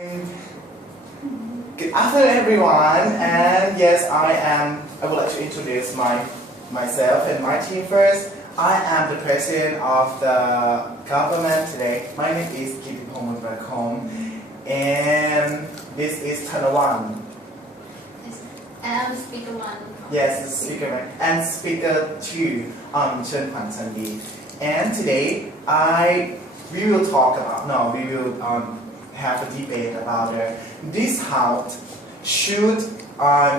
Good afternoon, everyone, and yes, I would like to introduce myself and my team first. I am the president of the government today. My name is Kittipong Mutrakom, and this is Thanawan. And speaker one. Yes, the speaker one, and speaker two, Chen Kwan Sandi. And today, we will have a debate about this house should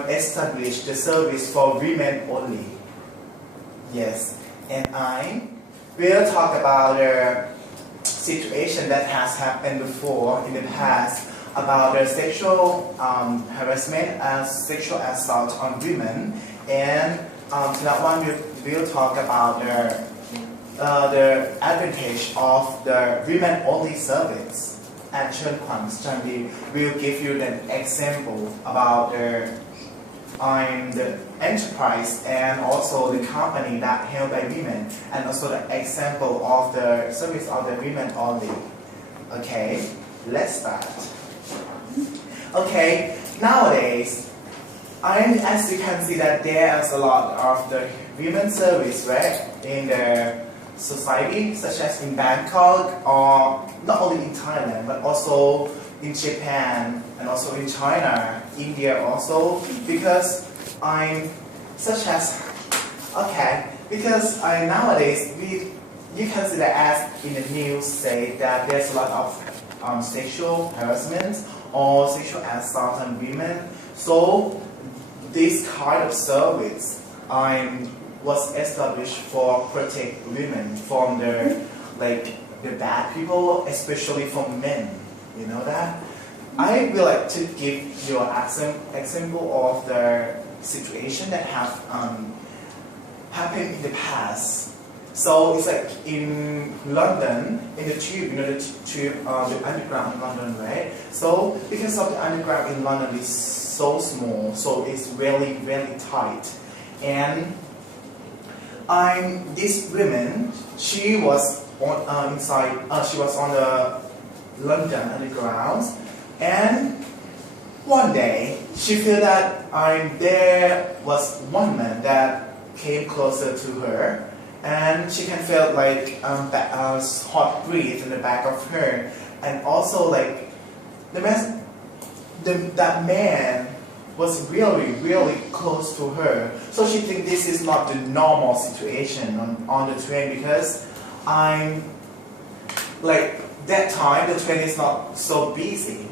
establish the service for women only. Yes, and I will talk about the situation that has happened before in the past about the sexual harassment and sexual assault on women, and tonight one will talk about the advantage of the women only service. And Chen Kwan Sandi will give you an example about the enterprise and also the company that held by women, and also the example of the service of the women only. Okay, let's start. Okay, nowadays, as you can see that there is a lot of the women service, right, in the society, such as in Bangkok, or not only in Thailand, but also in Japan, and also in China, India also, because nowadays, you can see that as in the news say that there's a lot of sexual harassment or sexual assault on women. So this kind of service was established for protect women from the bad people, especially from men. You know that? I would like to give you an example of the situation that have happened in the past. So it's like in London, in the tube, the underground in London, right? So because of the underground in London is so small, so it's really, really tight. And this woman, she was on the London underground, and one day she felt that there was one man that came closer to her, and she can feel like hot breeze in the back of her, and also like that man was really, really close to her. So she thinks this is not the normal situation on the train, because that time the train is not so busy,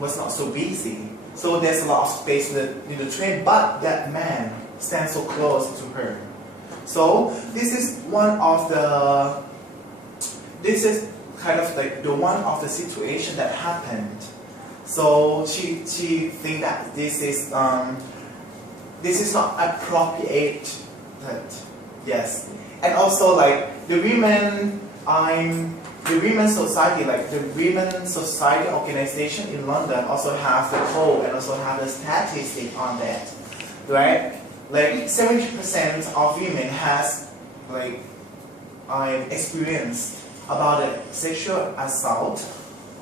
So there's a lot of space in the train, but that man stands so close to her. So this is one of the situation that happened. So she think that this is not appropriate. Yes, and also like the women society, like the women society organization in London also have the poll and also have the statistic on that, right? Like 70% of women has experienced about a sexual assault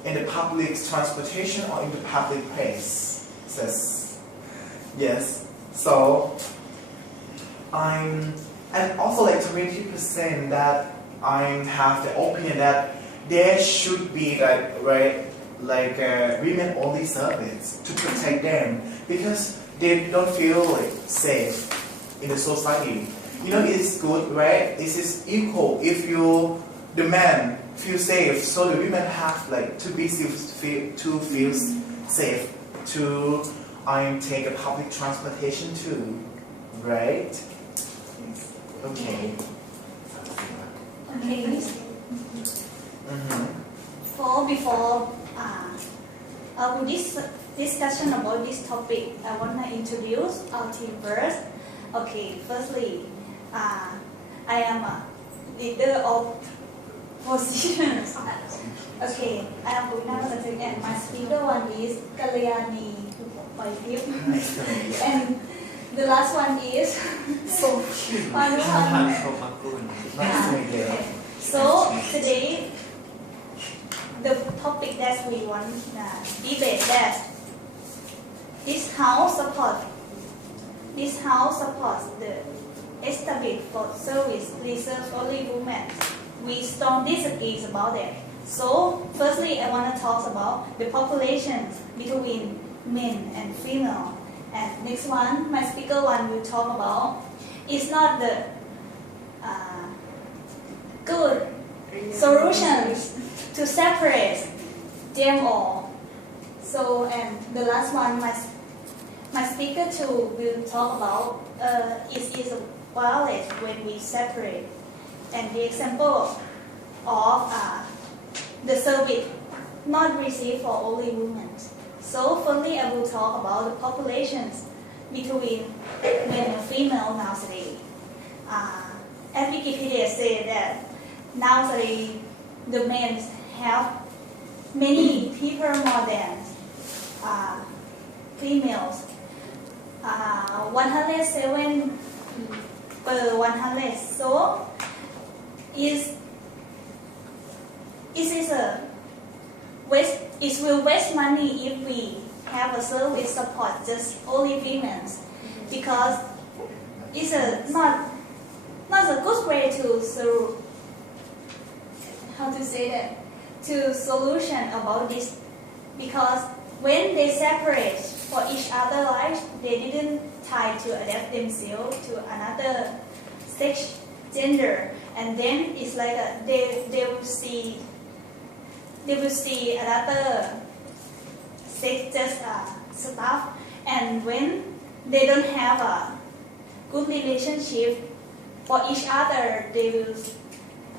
in the public transportation or in the public place. Yes. So and also like 20% that have the opinion that there should be women only service to protect them, because they don't feel safe in the society. You know, it's good, right? This is equal. If the men feel safe, so the women have to feel safe to take a public transportation too, right? Okay. Okay. Before our discussion about this topic, I want to introduce our team first. Okay, firstly, I am a leader of positions. Okay, I am Purna Pasatik, and my speaker one is Kalyani Paitip. And the last one is Panuhan. So today the topic that we want debate that this house supports the established for service reserved only women. We strongly disagree about that. So firstly, I want to talk about the populations between men and female. And next one, my speaker one will talk about it's not the good solutions to separate them all. So, and the last one, my speaker two will talk about is violent when we separate, and the example of the service not received for only women. So, firstly, I will talk about the populations between men and female nowadays. As Wikipedia says that nowadays the men have many people more than females. 107 per 100. So it will waste money if we have a service support just only women, because it's not a good way to solution about this, because when they separate for each other life, they didn't try to adapt themselves to another sex gender, and then it's like they will see another sex just stuff, and when they don't have a good relationship for each other, they will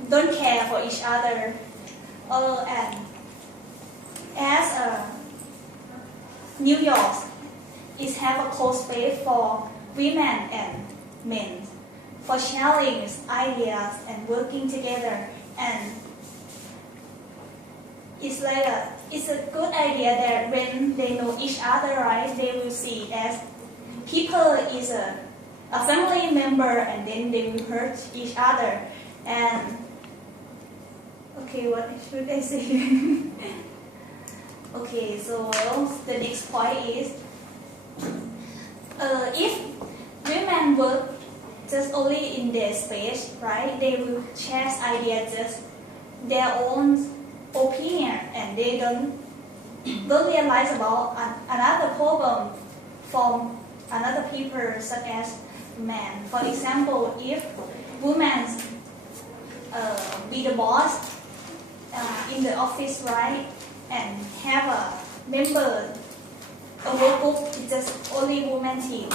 don't care for each other. And as New York is have a closed space for women and men for sharing ideas and working together, and it's a good idea that when they know each other, right, they will see as people is a family member, and then they will hurt each other. And okay, what should I say? Okay, so the next point is if women work just only in their space, right, they will share ideas just their own opinion, and they don't realize about another problem from another people, such as men. For example, if women be the boss in the office, right, and have a member, a work group just only women team,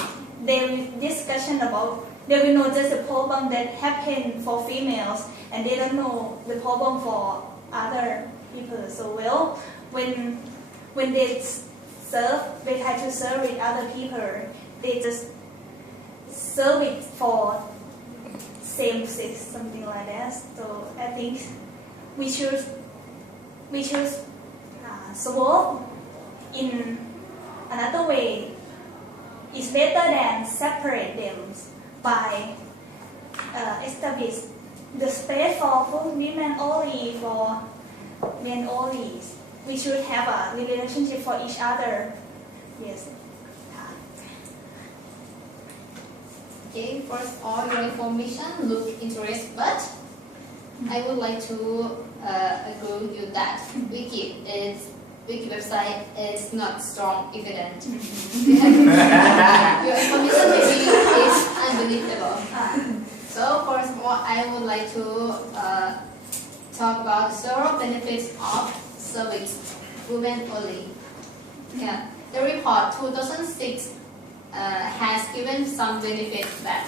they will discussion about, they will know just the problem that happen for females, and they don't know the problem for other people. So when they try to serve with other people, they just serve it for same sex, something like that. So I think we should solve in another way. It's better than separate them by establish the space for women only, for men only. We should have a relationship for each other. Yes. Okay, first all your information look interesting, but I would like to agree with you that Wiki website is not strong evidence. Your information maybe is unbelievable. So first of all, I would like to talk about several benefits of service women only. Yeah, the report 2006 has given some benefits that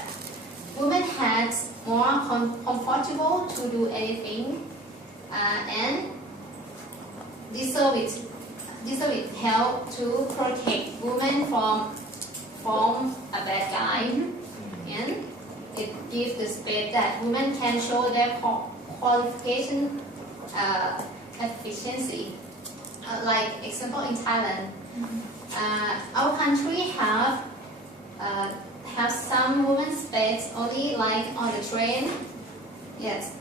women had more comfortable to do anything, and this service help to protect women from a bad guy, and it gives the space that women can show their qualification efficiency. Like example in Thailand, our country have some women's space only, like on the train. Yes,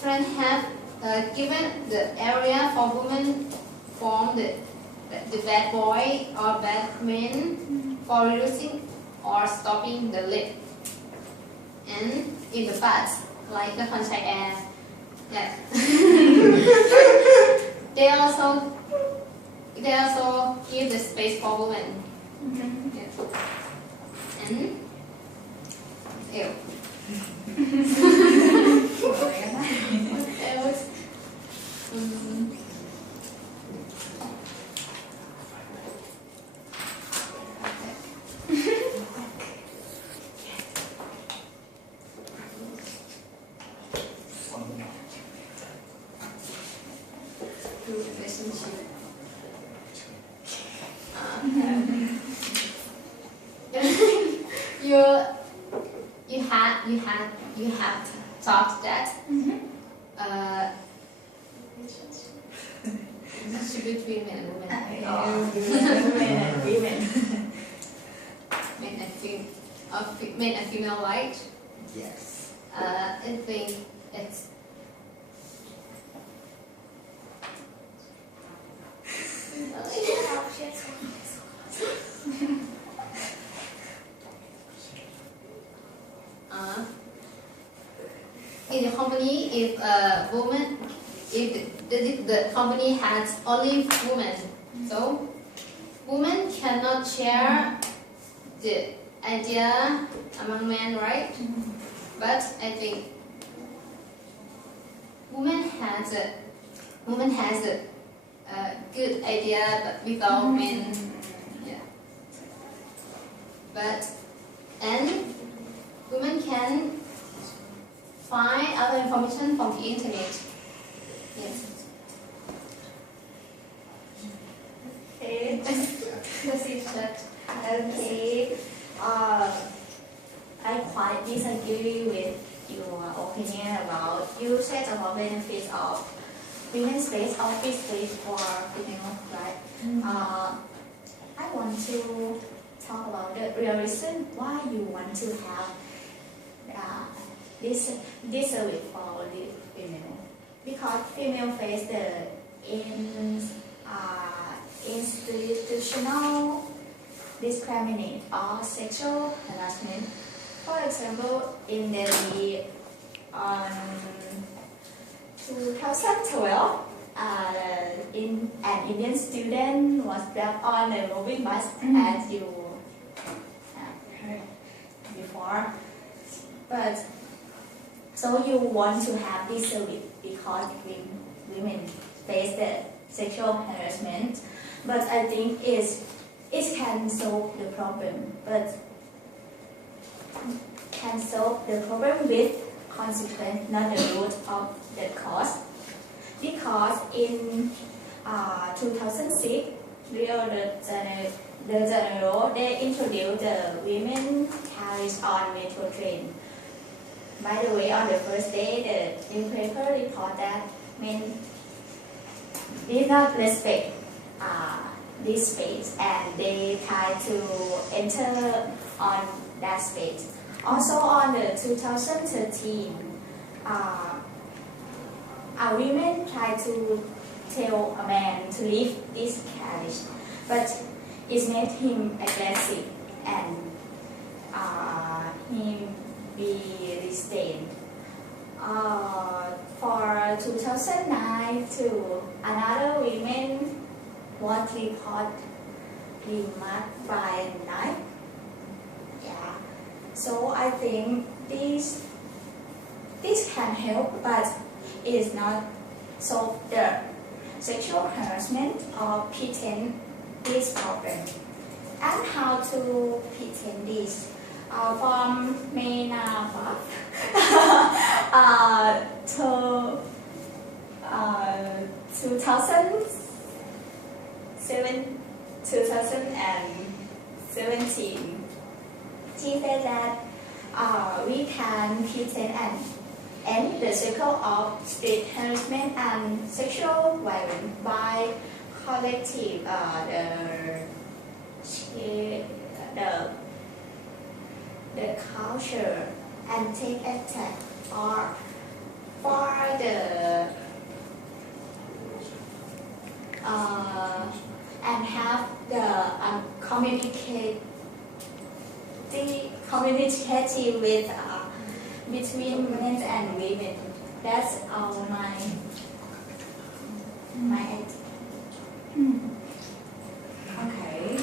train have given the area for women form the bad boy or bad men for reducing or stopping the leak. And in the past, like the Kansai Air, yeah. they also give the space for women. Yeah. And ew. What else? Relationship. you have thought that relationship between men and women. Men and women. Men and female, right? Yes. I think it's in the company, if a woman, if the company has only women, so women cannot share the idea among men, right? But I think woman has a good idea, but without men. Yeah. But and women can find other information from the internet. Yes. Okay. Okay. I quite disagree with your opinion about you said about benefits of women's space, office space for female, right? I want to talk about the real reason why you want to have this service for the female, because female face the institutional discriminate or sexual harassment. For example, in Delhi on 2012, an Indian student was trapped on a moving bus, as you heard before. But so you want to have this service because women face the sexual harassment, but I think it can solve the problem, but can solve the problem with consequence, not the root of the cause. Because in 2006, Rio de Janeiro, they introduced the women carriage on metro train. By the way, on the first day, the newspaper report that men did not respect this space and they tried to enter on that space. Also on the 2013, a women tried to tell a man to leave this carriage, but it made him aggressive and he be restrained. For 2009 to another woman was remarked by night. Yeah. So I think this can help, but it is not solve the sexual harassment or pretend this problem. And how to pretend this? From May 2017, she said that we can pretend and end the cycle of street harassment and sexual violence by collective the culture and take attack or for the and have the communicative with between men and women. That's all my Okay.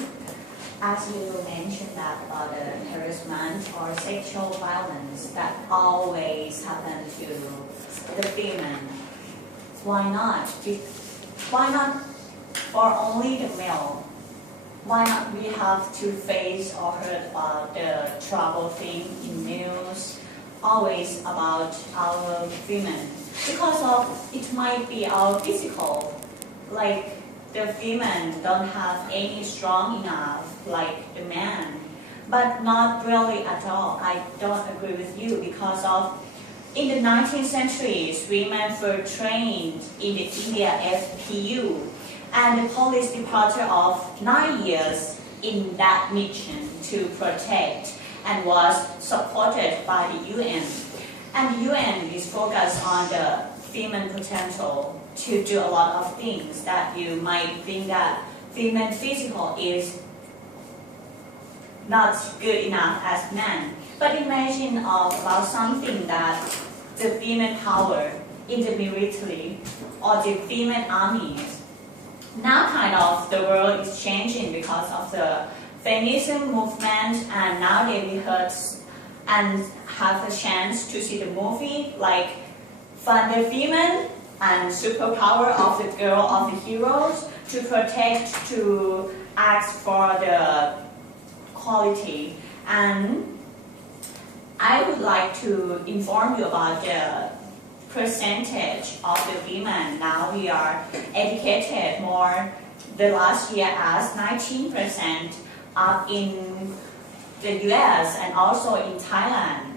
As you mentioned that about the harassment or sexual violence that always happen to the women, why not? Why not for only the male? Why not we have to face or heard about the trouble thing in news, always about our women? Because of it might be our physical, like the women don't have any strong enough like the man, but not really at all. I don't agree with you because of in the 19th centuries, women were trained in the India FPU and the police departure of 9 years in that mission to protect and was supported by the UN. And the UN is focused on the female potential to do a lot of things that you might think that female physical is not good enough as men. But imagine about something that the female power in the military or the female armies. Now kind of the world is changing because of the feminism movement, and nowadays we heard and have a chance to see the movie like Fund the Women and superpower of the girl of the heroes to protect, to ask for the quality. And I would like to inform you about the percentage of the women. Now we are educated more the last year as 19% up in the US and also in Thailand.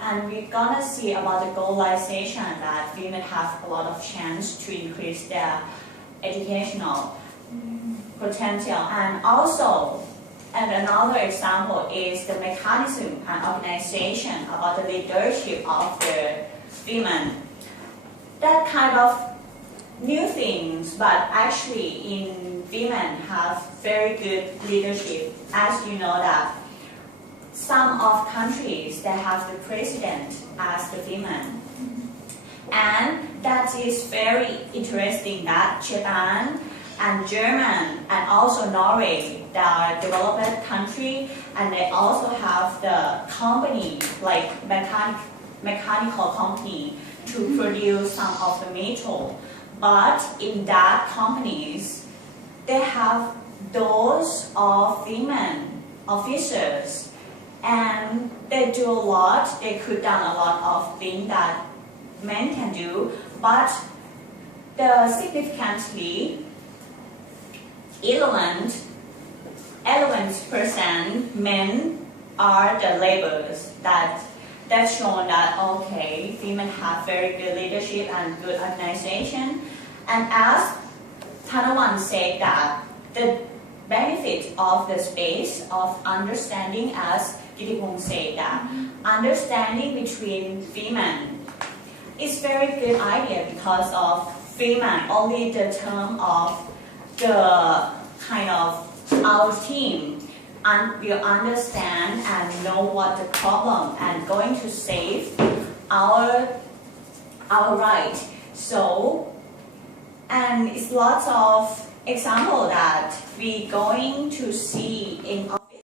And we're gonna see about the globalization that women have a lot of chance to increase their educational potential. And also, and another example is the mechanism and organization about the leadership of the women. That kind of new things, but actually in women have very good leadership. As you know that some of countries they have the president as the women. And that is very interesting that Japan and German and also Norway, they are developed country, and they also have the company like mechanical company to produce some of the metal. But in that companies, they have those of women officers, and they do a lot. They could done a lot of things that men can do, but the significantly 11% men are the laborers. That's shown that okay, women have very good leadership and good organization. And as Thanawan said that the benefit of the space of understanding, as Gitipong said that understanding between women is very good idea because of women only the term of the kind of our team and will understand and know what the problem and going to save our right. So, and it's lots of example that we going to see in